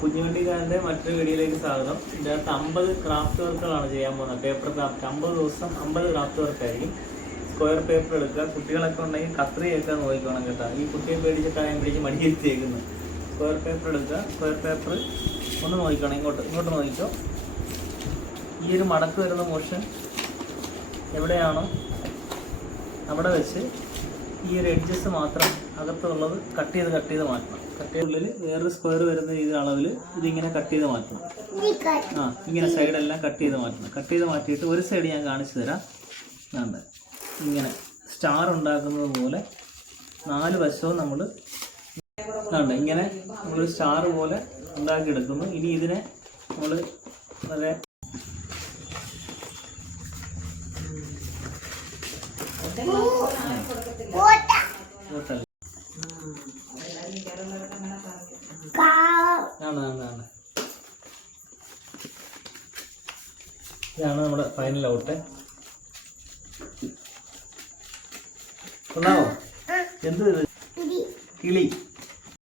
കുഞ്ഞുവണ്ടിക്കാരൻ്റെ മറ്റൊരു വീഡിയോയിലേക്ക് സ്വാഗതം. ഇതിനകത്ത് 50 ക്രാഫ്റ്റ് വർക്കുകളാണ് ചെയ്യാൻ പോകുന്നത്. പേപ്പർ ക്രാഫ്റ്റ് 50 ദിവസം 50 ക്രാഫ്റ്റ് വർക്കായിരിക്കും. സ്ക്വയർ പേപ്പർ എടുക്കുക. കുട്ടികളൊക്കെ ഉണ്ടെങ്കിൽ കത്രിയൊക്കെ നോക്കിക്കോണം കേട്ടോ. ഈ കുട്ടിയെ പേടിച്ചിട്ടാണ് ഞാൻ പിടിച്ച് മടിയിരുത്തിയേക്കുന്നത്. സ്ക്വയർ പേപ്പർ എടുക്കുക. സ്ക്വയർ പേപ്പർ ഒന്ന് നോക്കിക്കോണം, ഇങ്ങോട്ട് നോക്കിക്കോ. ഈ ഒരു മടക്ക് വരുന്ന പോർഷൻ എവിടെയാണോ അവിടെ വെച്ച് ഈ ഒരു എഡ്ജസ് മാത്രം അകത്തുള്ളത് കട്ട് ചെയ്ത് മാറ്റണം. കട്ടയുള്ളിൽ വേറൊരു സ്ക്വയർ വരുന്ന ഈ അളവിൽ ഇതിങ്ങനെ കട്ട് ചെയ്ത് മാറ്റണം. ഇങ്ങനെ സൈഡെല്ലാം കട്ട് ചെയ്ത് മാറ്റണം. കട്ട് ചെയ്ത് മാറ്റിയിട്ട് ഒരു സൈഡ് ഞാൻ കാണിച്ചു തരാം. വേണ്ട, ഇങ്ങനെ സ്റ്റാർ ഉണ്ടാക്കുന്നത് പോലെ 4 വശവും നമ്മൾ വേണ്ട ഇങ്ങനെ നമ്മളൊരു സ്റ്റാർ പോലെ ഉണ്ടാക്കിയെടുക്കുന്നു. ഇനി ഇതിനെ നമ്മൾ വളരെ ഇതാണ് നമ്മുടെ ഫൈനൽ ഔട്ട്. കൊള്ളാമോ? എന്ത് കിളി